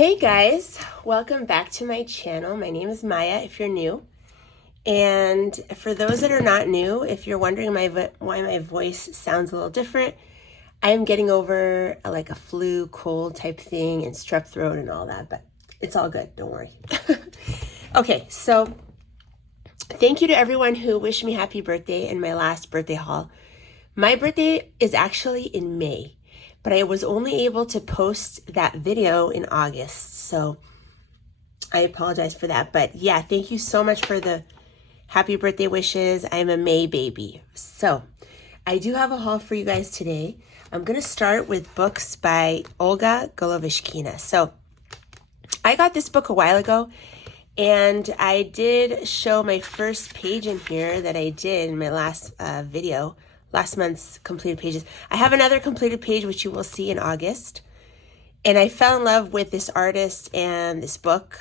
Hey guys, welcome back to my channel. My name is Maya if you're new. And for those that are not new, if you're wondering why my voice sounds a little different, I am getting over like a flu, cold type thing and strep throat and all that, but it's all good, don't worry. Okay, so thank you to everyone who wished me happy birthday in my last birthday haul. My birthday is actually in May, but I was only able to post that video in August, so I apologize for that. But yeah, thank you so much for the happy birthday wishes. I'm a May baby. So I do have a haul for you guys today. I'm going to start with books by Olga Golovina. So I got this book a while ago, and I did show my first page in here that I did in my last video, last month's completed pages. I have another completed page, which you will see in August. And I fell in love with this artist and this book.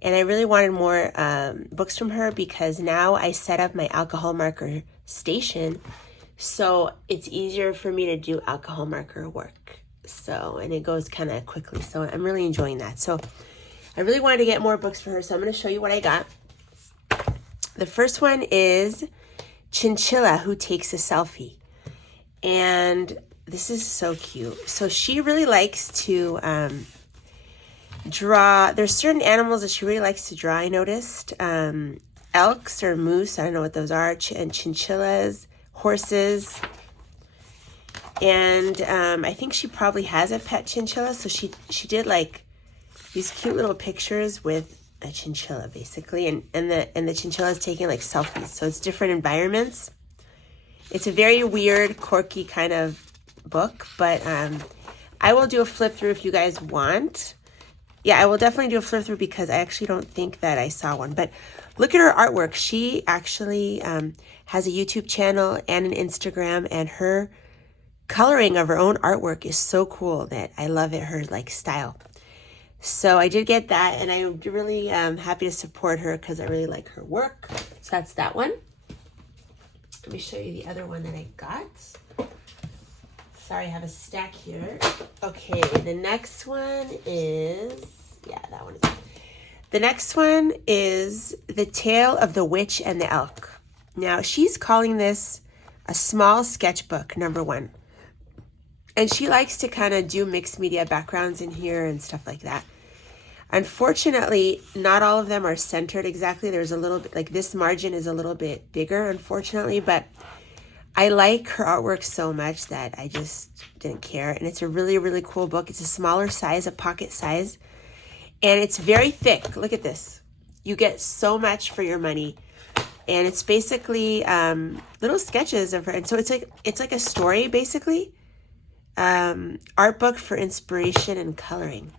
And I really wanted more books from her because now I set up my alcohol marker station. So it's easier for me to do alcohol marker work. So, and it goes kind of quickly. So I'm really enjoying that. So I really wanted to get more books for her. So I'm going to show you what I got. The first one is Chinchilla Who Takes a Selfie. And this is so cute. So she really likes to draw. There's certain animals that she really likes to draw, I noticed. Elks or moose, I don't know what those are, and chinchillas, horses. And I think she probably has a pet chinchilla. So she did like these cute little pictures with a chinchilla basically, and the chinchilla is taking like selfies, so it's different environments. It's a very weird, quirky kind of book, but I will do a flip through if you guys want. Yeah, I will definitely do a flip through because I actually don't think that I saw one. But look at her artwork. She actually has a YouTube channel and an Instagram, and her coloring of her own artwork is so cool that I love it, her like style. So I did get that, and I'm really happy to support her because I really like her work. So that's that one. Let me show you the other one that I got. Sorry, I have a stack here. Okay, the next one is, yeah, that one is. The next one is The Tale of the Witch and the Elk. Now, she's calling this a small sketchbook, #1. And she likes to kind of do mixed media backgrounds in here and stuff like that. Unfortunately, not all of them are centered exactly. There's a little bit, like this margin is a little bit bigger, unfortunately, but I like her artwork so much that I just didn't care. And it's a really, really cool book. It's a smaller size, a pocket size, and it's very thick. Look at this. You get so much for your money. And it's basically little sketches of her. And so it's like a story, basically. Art book for inspiration and coloring.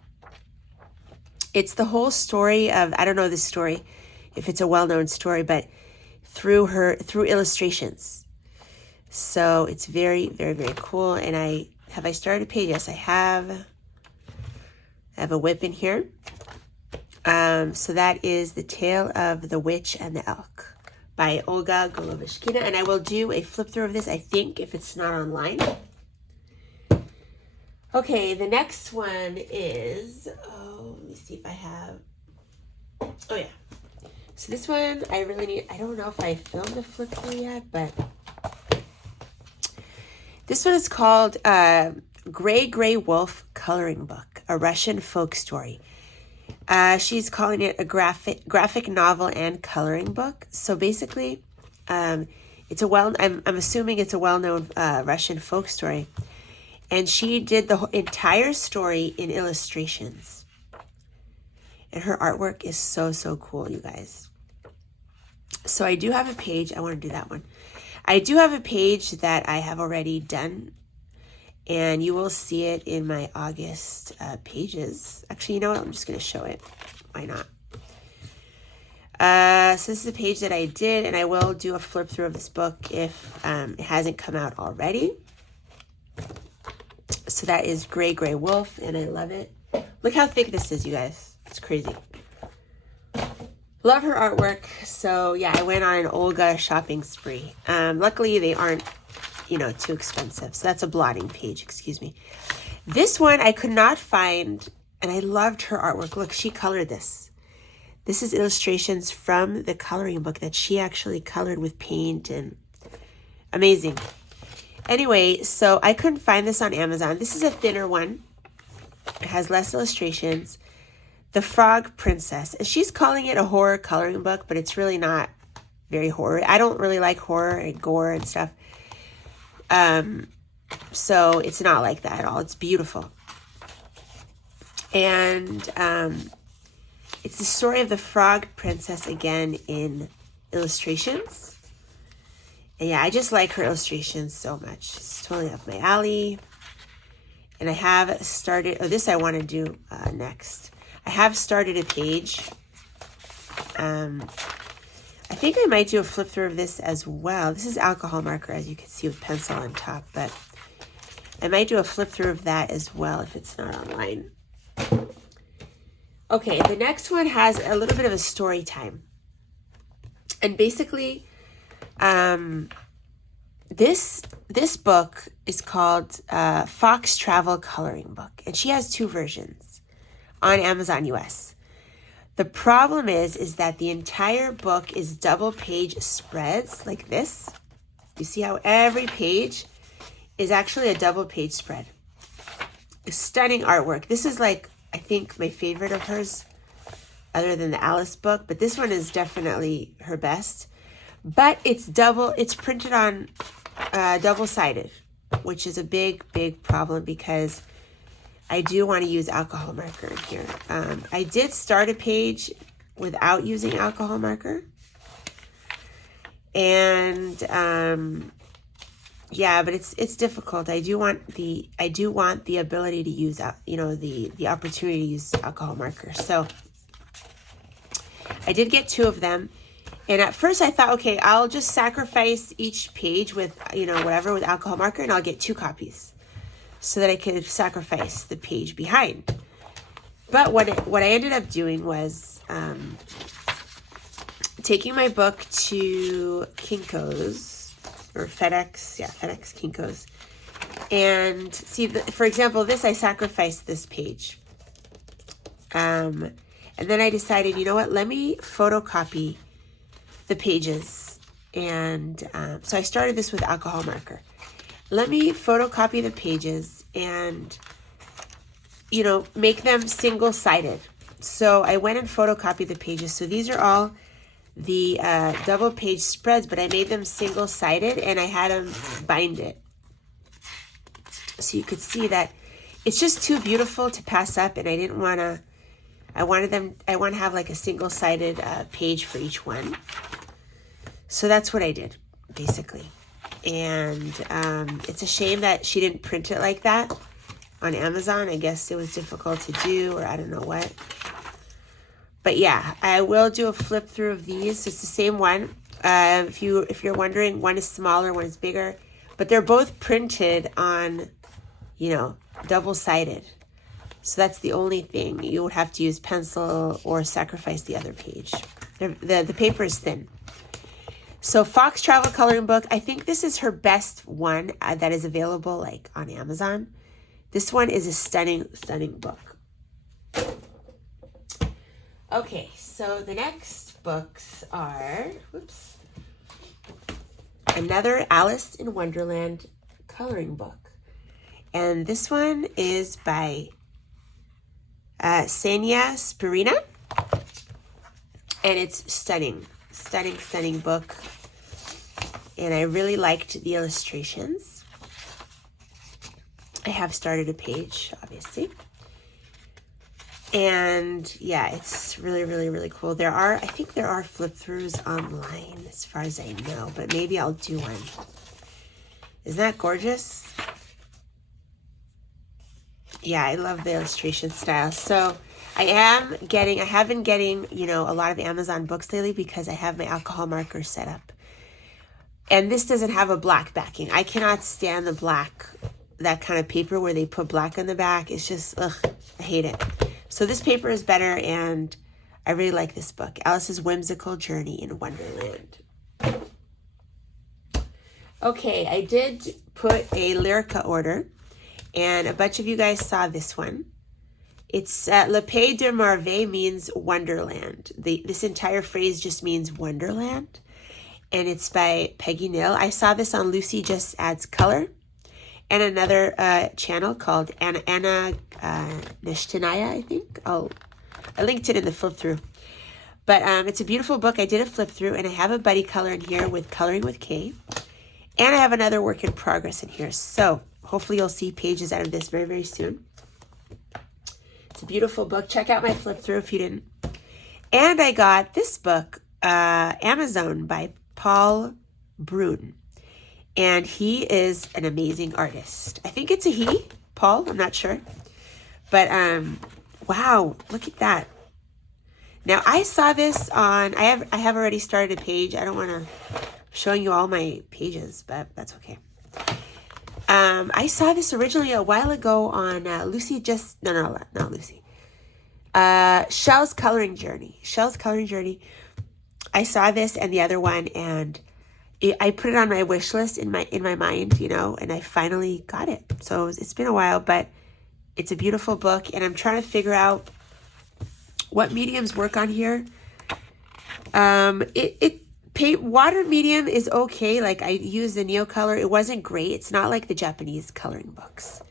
It's the whole story of, I don't know this story, if it's a well-known story, but through illustrations. So it's very, very, very cool. And I started a page? Yes, I have. I have a whip in here. So that is The Tale of the Witch and the Elk by Olga Golovina. And I will do a flip through of this, I think, if it's not online. Okay, the next one is, let me see if I have, oh yeah. So this one, I don't know if I filmed the flip through yet, but this one is called Gray Wolf Coloring Book, a Russian folk story. She's calling it a graphic novel and coloring book. So basically, I'm assuming it's a well-known Russian folk story. And she did the entire story in illustrations. And her artwork is so, so cool, you guys. So I do have a page. I want to do that one. I do have a page that I have already done. And you will see it in my August pages. Actually, you know what? I'm just going to show it. Why not? So this is a page that I did. And I will do a flip through of this book if it hasn't come out already. So that is Gray Wolf, and I love it. Look how thick this is, you guys. It's crazy. Love her artwork. So yeah, I went on an Olga shopping spree. Luckily, they aren't, too expensive. So that's a blotting page, excuse me. This one I could not find And I loved her artwork. Look, she colored this. This is illustrations from the coloring book that she actually colored with paint, and amazing. Anyway, so I couldn't find this on Amazon. This is a thinner one. It has less illustrations. The Frog Princess. And she's calling it a horror coloring book, but it's really not very horror. I don't really like horror and gore and stuff. So it's not like that at all. It's beautiful. And it's the story of the Frog Princess again in illustrations. And yeah, I just like her illustrations so much. It's totally up my alley. And I have started, oh, this I want to do next. I have started a page. I think I might do a flip through of this as well. This is alcohol marker, as you can see, with pencil on top, but I might do a flip through of that as well if it's not online. Okay, the next one has a little bit of a story time. And basically, this book is called Fox Travel Coloring Book, and she has 2 versions on Amazon US. The problem is that the entire book is double page spreads like this. You see how every page is actually a double page spread. Stunning artwork. This is like, I think, my favorite of hers, other than the Alice book, but this one is definitely her best. But it's printed on double-sided, which is a big problem because I do want to use alcohol marker in here. I did start a page without using alcohol marker. And yeah, but it's difficult. I do want the ability to use, the opportunity to use alcohol marker. So I did get 2 of them. And at first I thought, okay, I'll just sacrifice each page with, whatever with alcohol marker, and I'll get 2 copies so that I could sacrifice the page behind. But what I ended up doing was taking my book to Kinko's or FedEx, FedEx, Kinko's. And see, for example, I sacrificed this page. And then I decided, you know what, let me photocopy the pages. And so I started this with alcohol marker. Let me photocopy the pages and, make them single-sided. So I went and photocopied the pages. So these are all the double page spreads, but I made them single-sided and I had them bind it. So you could see that it's just too beautiful to pass up, and I didn't want to, I want to have like a single-sided page for each one. So that's what I did, basically. And it's a shame that she didn't print it like that on Amazon. I guess it was difficult to do, or I don't know what. But yeah, I will do a flip through of these. It's the same one. If you're wondering, one is smaller, one is bigger, but they're both printed on, double-sided. So that's the only thing. You would have to use pencil or sacrifice the other page. The paper is thin. So Fox Travel Coloring Book, I think this is her best one that is available like on Amazon. This one is a stunning book. Okay, so the next books are, another Alice in Wonderland coloring book. And this one is by Sanya Spirina. And it's stunning book. And I really liked the illustrations. I have started a page, obviously. And yeah, it's really cool. I think there are flip throughs online as far as I know, but maybe I'll do one. Isn't that gorgeous? Yeah, I love the illustration style. So I have been getting, a lot of Amazon books lately because I have my alcohol marker set up. And this doesn't have a black backing. I cannot stand the black, that kind of paper where they put black on the back. It's just, I hate it. So this paper is better, and I really like this book. Alice's Whimsical Journey in Wonderland. Okay, I did put a Lyrica order, and a bunch of you guys saw this one. It's Le Pays de Merveille means Wonderland. This entire phrase just means Wonderland. And it's by Peggy Nill. I saw this on Lucy Just Adds Color and another channel called Anna Nishtanaya, I think. I linked it in the flip through. But it's a beautiful book. I did a flip through, and I have a buddy color in here with Coloring with K. And I have another work in progress in here. So hopefully you'll see pages out of this very, very soon. It's a beautiful book. Check out my flip through if you didn't. And I got this book, Amazon by Paul Brun. And he is an amazing artist. I think it's a he, Paul, I'm not sure. But wow, look at that. Now I saw this on, I have already started a page. I don't want to showing you all my pages, but that's okay. I saw this originally a while ago on Lucy Just, no, not Lucy. Shell's Coloring Journey. Shell's Coloring Journey. I saw this and the other one, and I put it on my wish list in my mind, you know, and I finally got it. So it's been a while, but it's a beautiful book, and I'm trying to figure out what mediums work on here. Water medium is okay. Like I used the Neocolor. It wasn't great. It's not like the Japanese coloring books.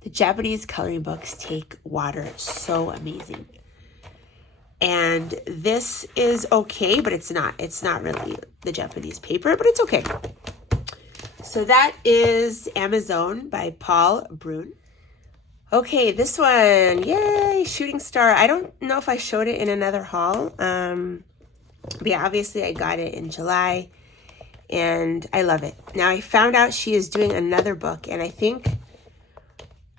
The Japanese coloring books take water so amazing. And this is okay, but it's not really the Japanese paper, but it's okay. So that is Amazon by Paul Brun. Okay, this one, yay, Shooting Star. I don't know if I showed it in another haul. But yeah, obviously I got it in July, and I love it. Now I found out she is doing another book, and I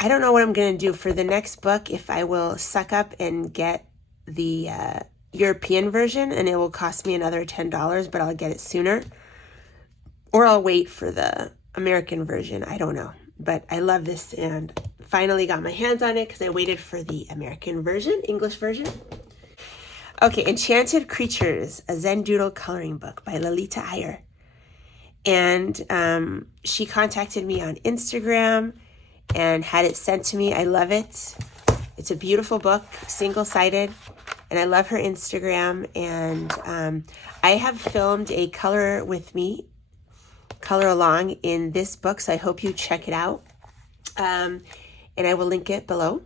don't know what I'm going to do for the next book, if I will suck up and get the European version, and it will cost me another $10, but I'll get it sooner. Or I'll wait for the American version. I don't know. But I love this, and finally got my hands on it because I waited for the American version, English version. Okay, Enchanted Creatures, a Zen Doodle coloring book by Lolita Iyer. And she contacted me on Instagram and had it sent to me. I love it. It's a beautiful book, single-sided, and I love her Instagram. And I have filmed a color with me, color along in this book, so I hope you check it out. And I will link it below.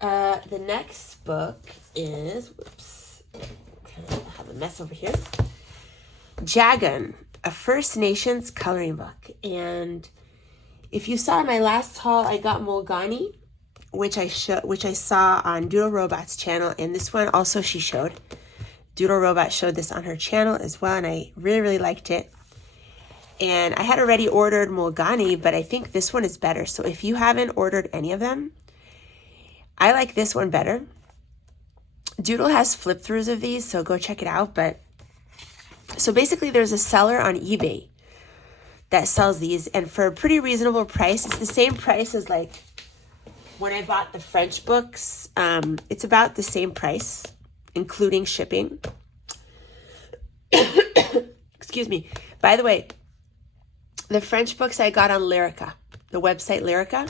The next book is, whoops, I have a mess over here. Jagan, a First Nations coloring book. And if you saw my last haul, I got Mulgani, which I saw on Doodle Robot's channel, and this one also she showed. Doodle Robot showed this on her channel as well, and I really, really liked it. And I had already ordered Mulgani, but I think this one is better. So if you haven't ordered any of them, I like this one better. Doodle has flip-throughs of these, so go check it out. But so basically there's a seller on eBay that sells these, and for a pretty reasonable price. It's the same price as like when I bought the French books. It's about the same price, including shipping. Excuse me. By the way, the French books I got on Lyrica, the website Lyrica.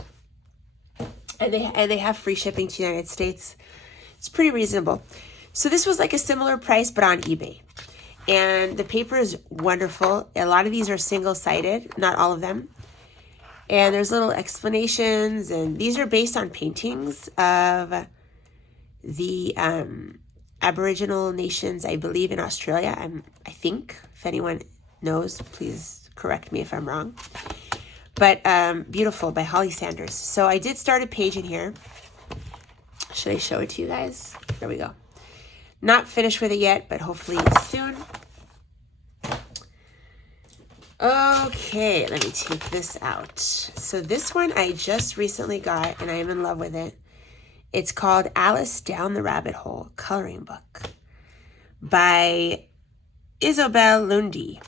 And they have free shipping to the United States. It's pretty reasonable. So this was like a similar price, but on eBay. And the paper is wonderful. A lot of these are single-sided, not all of them. And there's little explanations, and these are based on paintings of the Aboriginal nations, I believe, in Australia. I think, if anyone knows, please correct me if I'm wrong. But beautiful, by Holly Sanders. So I did start a page in here. Should I show it to you guys? There we go. Not finished with it yet, but hopefully soon. Okay, let me take this out. So this one I just recently got, and I am in love with it. It's called Alice Down the Rabbit Hole Coloring Book by Isobel Lundy.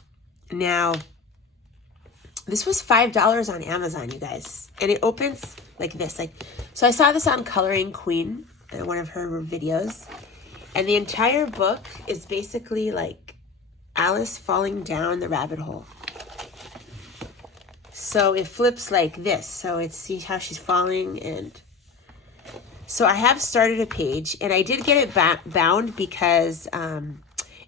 Now, this was $5 on Amazon, you guys. And it opens like this. So I saw this on Coloring Queen, one of her videos. And the entire book is basically like Alice falling down the rabbit hole. So it flips like this. So it's, see how she's falling, and So I have started a page, and I did get it bound because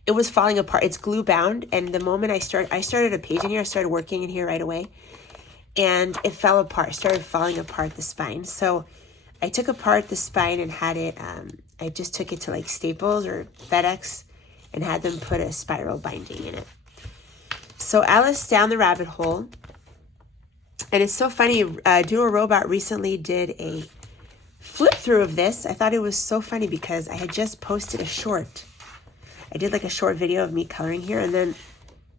it was falling apart. It's glue bound, and the moment I started a page in here, I started working in here right away, and it fell apart, started falling apart, the spine. So I took apart the spine and had it, I just took it to like Staples or FedEx and had them put a spiral binding in it. So Alice Down the Rabbit Hole. And it's so funny, Duo Robot recently did a flip through of this. I thought it was so funny because I had just posted a short. I did like a short video of me coloring here, and then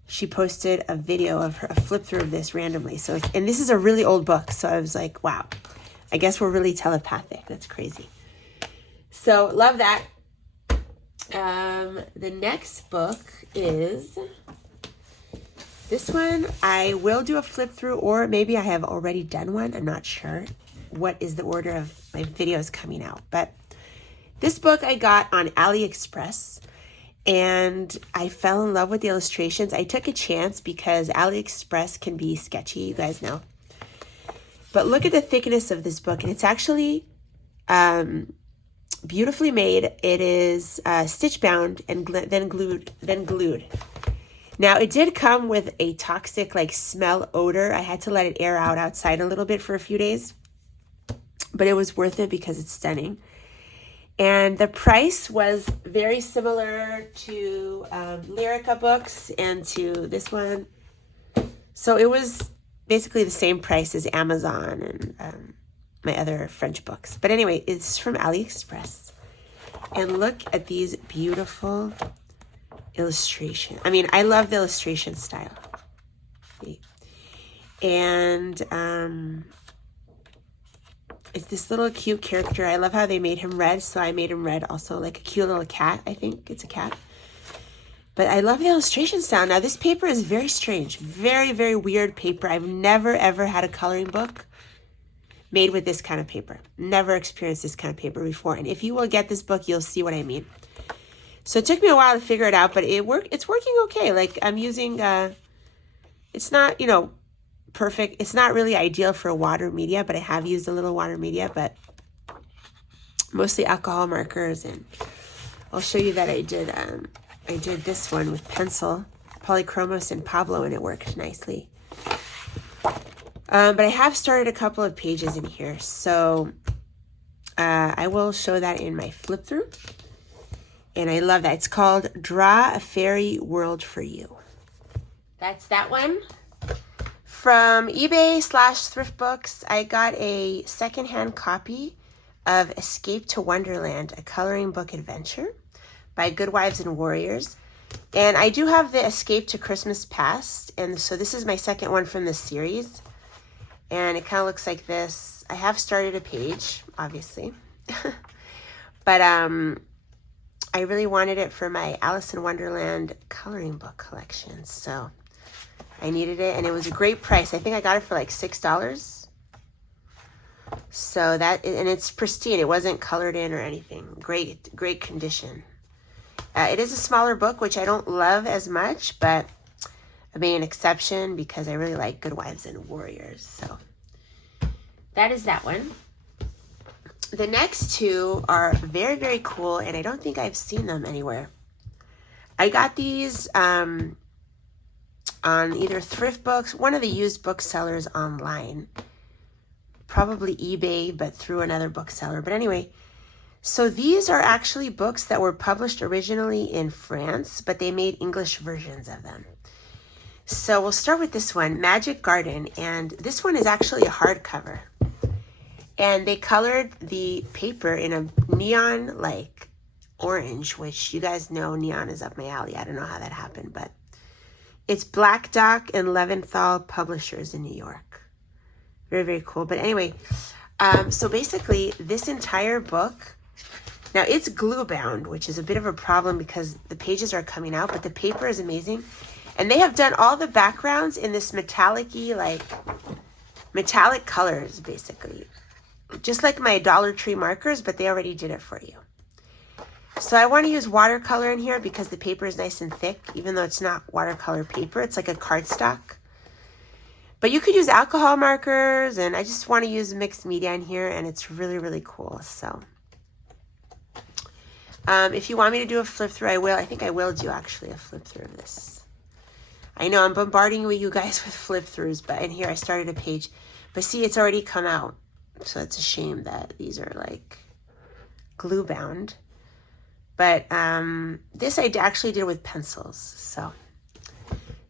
she posted a video of a flip through of this randomly. So, and this is a really old book. So I was like, wow, I guess we're really telepathic. That's crazy. So love that. The next book is this one. I will do a flip through, or maybe I have already done one. I'm not sure what is the order of my videos coming out. But this book I got on AliExpress, and I fell in love with the illustrations. I took a chance because AliExpress can be sketchy, you guys know. But look at the thickness of this book, and it's actually beautifully made. It is stitch bound and then glued. Now, it did come with a toxic like smell odor. I had to let it air out outside a little bit for a few days, but it was worth it because it's stunning. And the price was very similar to Lyrica books and to this one. So it was basically the same price as Amazon and my other French books. But anyway, it's from AliExpress. And look at these beautiful illustrations. I mean, I love the illustration style. And it's this little cute character. I love how they made him red, so I made him red also, like a cute little cat. I think it's a cat. But I love the illustration style. Now, this paper is very strange. Very, very weird paper. I've never, ever had a coloring book made with this kind of paper. Never experienced this kind of paper before. And if you will get this book, you'll see what I mean. So it took me a while to figure it out, but it's working okay. Like, I'm using, it's not, you know, perfect. It's not really ideal for water media, but I have used a little water media, but mostly alcohol markers. And I'll show you that I did this one with pencil, Polychromos and Pablo, and it worked nicely. But I have started a couple of pages in here, so I will show that in my flip through. And I love that. It's called Draw a Fairy World for You. That's that one. From eBay/thrift books, I got a secondhand copy of Escape to Wonderland, a coloring book adventure by Good Wives and Warriors. And I do have the Escape to Christmas Past, and so this is my second one from this series. And it kind of looks like this. I have started a page, obviously. But I really wanted it for my Alice in Wonderland coloring book collection, so I needed it, and it was a great price. I think I got it for like $6. So that, and it's pristine. It wasn't colored in or anything. Great condition. It is a smaller book, which I don't love as much, but I made an exception because I really like Good Wives and Warriors. So that is that one. The next two are very, very cool, and I don't think I've seen them anywhere. I got these on either thrift books, one of the used booksellers online, probably eBay, but through another bookseller. But anyway, so these are actually books that were published originally in France, but they made English versions of them. So we'll start with this one, Magic Garden, and this one is actually a hardcover. And they colored the paper in a neon like orange, which you guys know neon is up my alley. I don't know how that happened, but it's Black Dock and Leventhal Publishers in New York. Very, very cool. But anyway, so basically this entire book, now it's glue bound, which is a bit of a problem because the pages are coming out, but the paper is amazing. And they have done all the backgrounds in this metallic-y, like metallic colors, basically. Just like my Dollar Tree markers, but they already did it for you. So I want to use watercolor in here because the paper is nice and thick, even though it's not watercolor paper. It's like a cardstock. But you could use alcohol markers, and I just want to use mixed media in here, and it's really, really cool. So if you want me to do a flip through, I will. I think I will do actually a flip through of this. I know I'm bombarding you guys with flip throughs, but in here I started a page. But see, it's already come out. So it's a shame that these are like glue bound. But this I actually did with pencils. So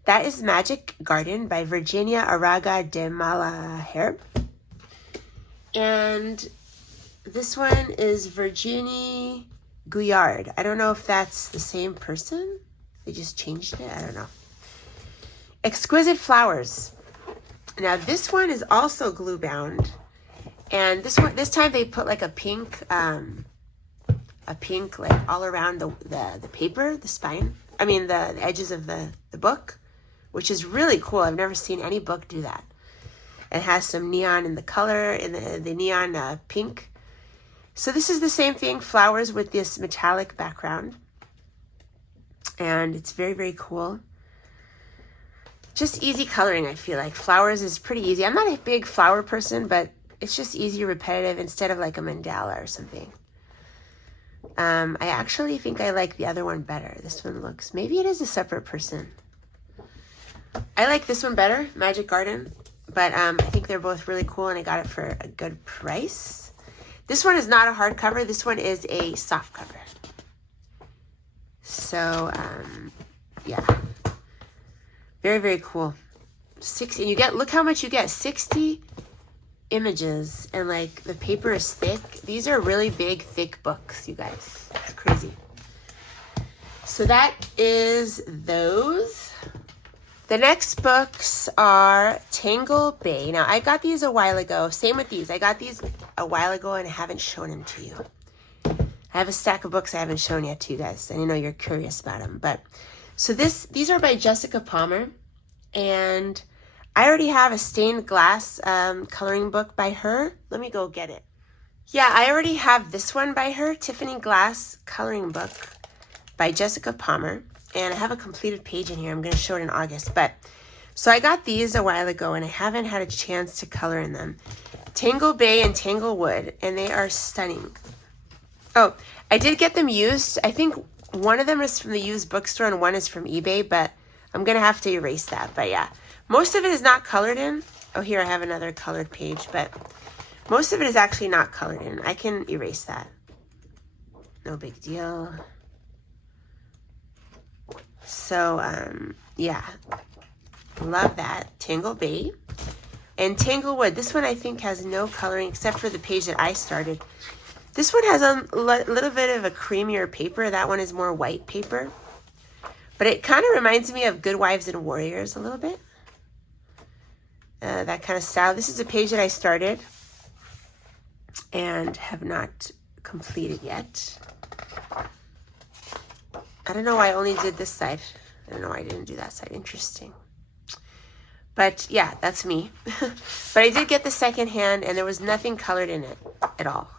that is Magic Garden by Virginia Araga de Malaherbe. And this one is Virginie Gouillard. I don't know if that's the same person. They just changed it. I don't know. Exquisite Flowers. Now this one is also glue bound. And this time they put like a pink like all around the paper, the spine. I mean the edges of the book, which is really cool. I've never seen any book do that. It has some neon in the color, in the neon pink. So this is the same thing, flowers with this metallic background. And it's very, very cool. Just easy coloring, I feel like. Flowers is pretty easy. I'm not a big flower person, but it's just easy, repetitive, instead of like a mandala or something. I actually think I like the other one better. This one looks, maybe it is a separate person. I like this one better, Magic Garden, but I think they're both really cool, and I got it for a good price. This one is not a hardcover. This one is a soft cover. So, yeah. Very, very cool. 60, and you get, look how much you get, 60 images, and like the paper is thick. These are really big, thick books, you guys. It's crazy. So that is those. The next books are Tangle Bay. Now, I got these a while ago. Same with these. I got these a while ago and I haven't shown them to you. I have a stack of books I haven't shown yet to you guys. And I know you're curious about them. But so these are by Jessica Palmer. And I already have a stained glass coloring book by her. Let me go get it. Yeah, I already have this one by her, Tiffany Glass coloring book by Jessica Palmer. And I have a completed page in here. I'm going to show it in August. But so I got these a while ago, and I haven't had a chance to color in them. Tangle Bay and Tanglewood, and they are stunning. Oh, I did get them used. I think one of them is from the used bookstore and one is from eBay, but I'm going to have to erase that. But yeah, most of it is not colored in. Oh, here I have another colored page, but most of it is actually not colored in. I can erase that. No big deal. So, yeah, love that. Tangle Bay and Tanglewood. This one I think has no coloring except for the page that I started. This one has a little bit of a creamier paper. That one is more white paper. But it kind of reminds me of Good Wives and Warriors a little bit. That kind of style. This is a page that I started and have not completed yet. I don't know why I only did this side. I don't know why I didn't do that side. Interesting. But yeah, that's me. But I did get the secondhand, and there was nothing colored in it at all.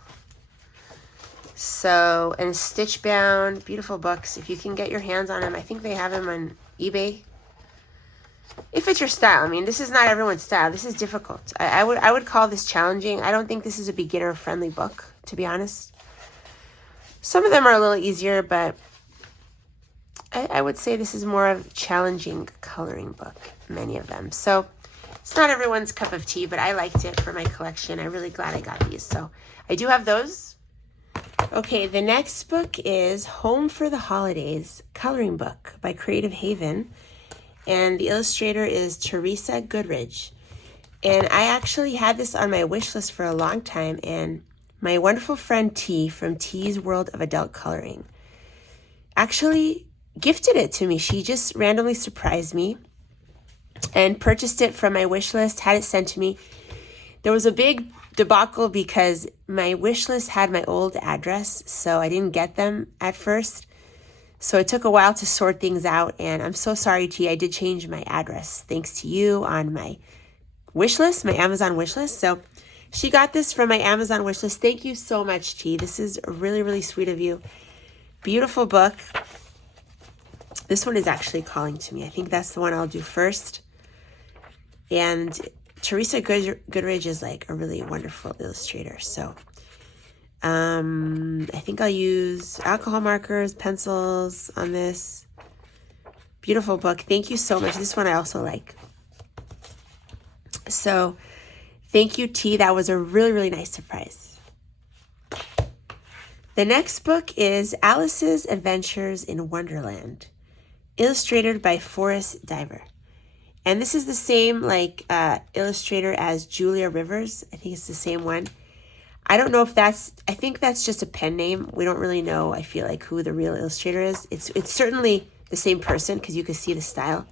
So, and stitch bound, beautiful books. If you can get your hands on them, I think they have them on eBay. If it's your style. I mean, this is not everyone's style. This is difficult. I would call this challenging. I don't think this is a beginner-friendly book, to be honest. Some of them are a little easier, but I would say this is more of a challenging coloring book, many of them. So it's not everyone's cup of tea, but I liked it for my collection. I'm really glad I got these. So I do have those. Okay, the next book is Home for the Holidays, coloring book by Creative Haven. And the illustrator is Teresa Goodridge. And I actually had this on my wish list for a long time. And my wonderful friend T from T's World of Adult Coloring actually gifted it to me. She just randomly surprised me and purchased it from my wish list, had it sent to me. There was a big debacle because my wish list had my old address, so I didn't get them at first. So it took a while to sort things out, and I'm so sorry, T. I did change my address thanks to you on my wish list, my Amazon wish list. So she got this from my Amazon wish list. Thank you so much, T. This is really, really sweet of you. Beautiful book. This one is actually calling to me. I think that's the one I'll do first. And Teresa Goodridge is like a really wonderful illustrator. So I think I'll use alcohol markers, pencils on this. Beautiful book. Thank you so much. This one I also like. So thank you, T. That was a really, really nice surprise. The next book is Alice's Adventures in Wonderland, illustrated by Forrest Diver. And this is the same illustrator as Julia Rivers. I think it's the same one. I don't know if I think that's just a pen name. We don't really know, I feel like, who the real illustrator is. It's certainly the same person because you can see the style.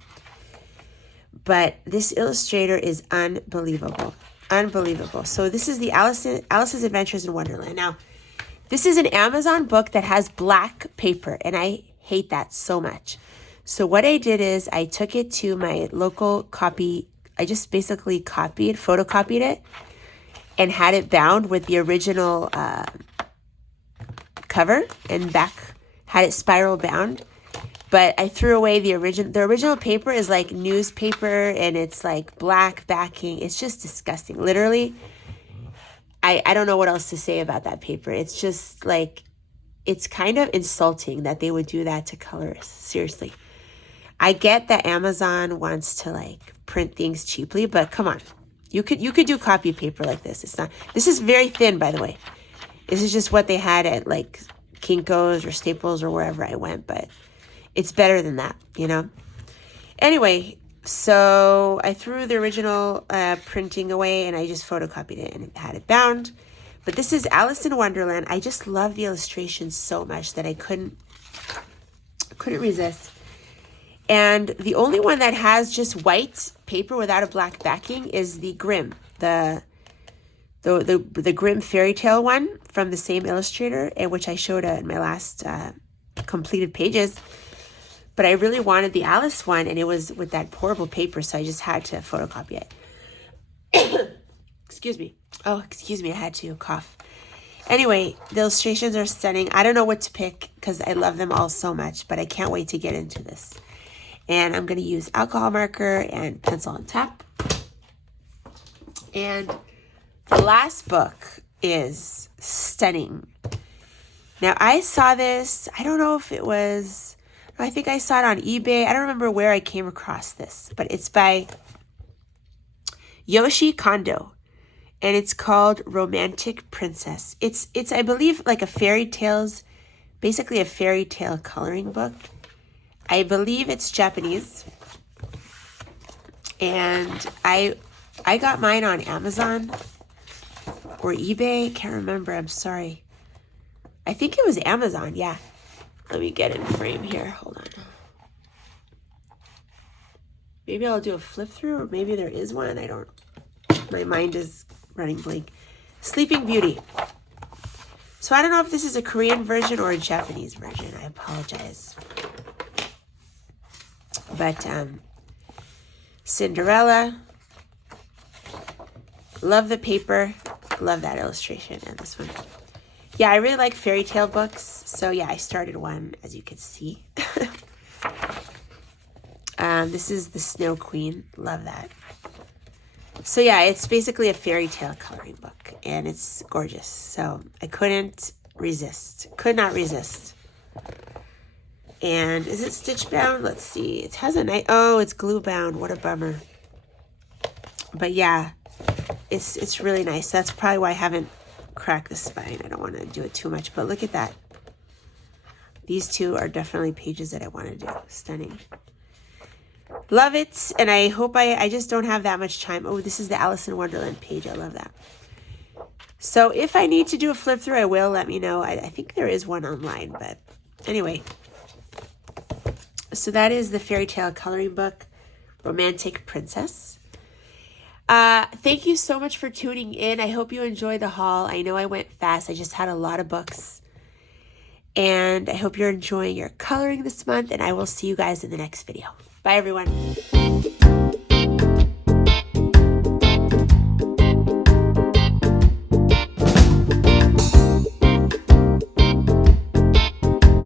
But this illustrator is unbelievable. Unbelievable. So this is the Alice's Adventures in Wonderland. Now, this is an Amazon book that has black paper, and I hate that so much. So what I did is I took it to my local copy. I just basically photocopied it, and had it bound with the original cover and back, had it spiral bound. But I threw away the original paper is like newspaper, and it's like black backing. It's just disgusting. Literally, I don't know what else to say about that paper. It's just like, it's kind of insulting that they would do that to colorists. Seriously. I get that Amazon wants to like print things cheaply, but come on. You could do copy paper like this. This is very thin, by the way. This is just what they had at like Kinko's or Staples or wherever I went, but it's better than that, you know? Anyway, so I threw the original printing away, and I just photocopied it and had it bound. But this is Alice in Wonderland. I just love the illustrations so much that I couldn't resist. And the only one that has just white paper without a black backing is the Grimm, the Grimm fairy tale one from the same illustrator, and which I showed in my last completed pages. But I really wanted the Alice one, and it was with that horrible paper, so I just had to photocopy it. Excuse me. Oh, excuse me. I had to cough. Anyway, the illustrations are stunning. I don't know what to pick because I love them all so much, but I can't wait to get into this. And I'm going to use alcohol marker and pencil on top. And the last book is stunning. Now, I saw this. I don't know if it was... I think I saw it on eBay. I don't remember where I came across this, but it's by Yoshi Kondo, and it's called Romantic Princess. It's I believe like basically a fairy tale coloring book. I believe it's Japanese, and I got mine on Amazon or eBay. Can't remember. I'm sorry. I think it was Amazon. Yeah. Let me get in frame here. Hold on. Maybe I'll do a flip through, or maybe there is one. My mind is running blank. Sleeping Beauty. So I don't know if this is a Korean version or a Japanese version. I apologize. But Cinderella. Love the paper. Love that illustration and this one. Yeah, I really like fairy tale books. So yeah, I started one, as you can see. This is the Snow Queen. Love that. So yeah, it's basically a fairy tale coloring book, and it's gorgeous. So I couldn't resist. Could not resist. And is it stitch bound? Let's see. It has a nice... Oh, it's glue bound. What a bummer. But yeah, it's really nice. That's probably why I haven't cracked the spine. I don't want to do it too much, but look at that. These two are definitely pages that I want to do. Stunning. Love it. And I hope I just don't have that much time. Oh, this is the Alice in Wonderland page. I love that. So if I need to do a flip through, I will. Let me know. I think there is one online, but anyway. So that is the fairy tale coloring book, Romantic Princess. Thank you so much for tuning in. I hope you enjoyed the haul. I know I went fast. I just had a lot of books. And I hope you're enjoying your coloring this month, and I will see you guys in the next video. Bye, everyone.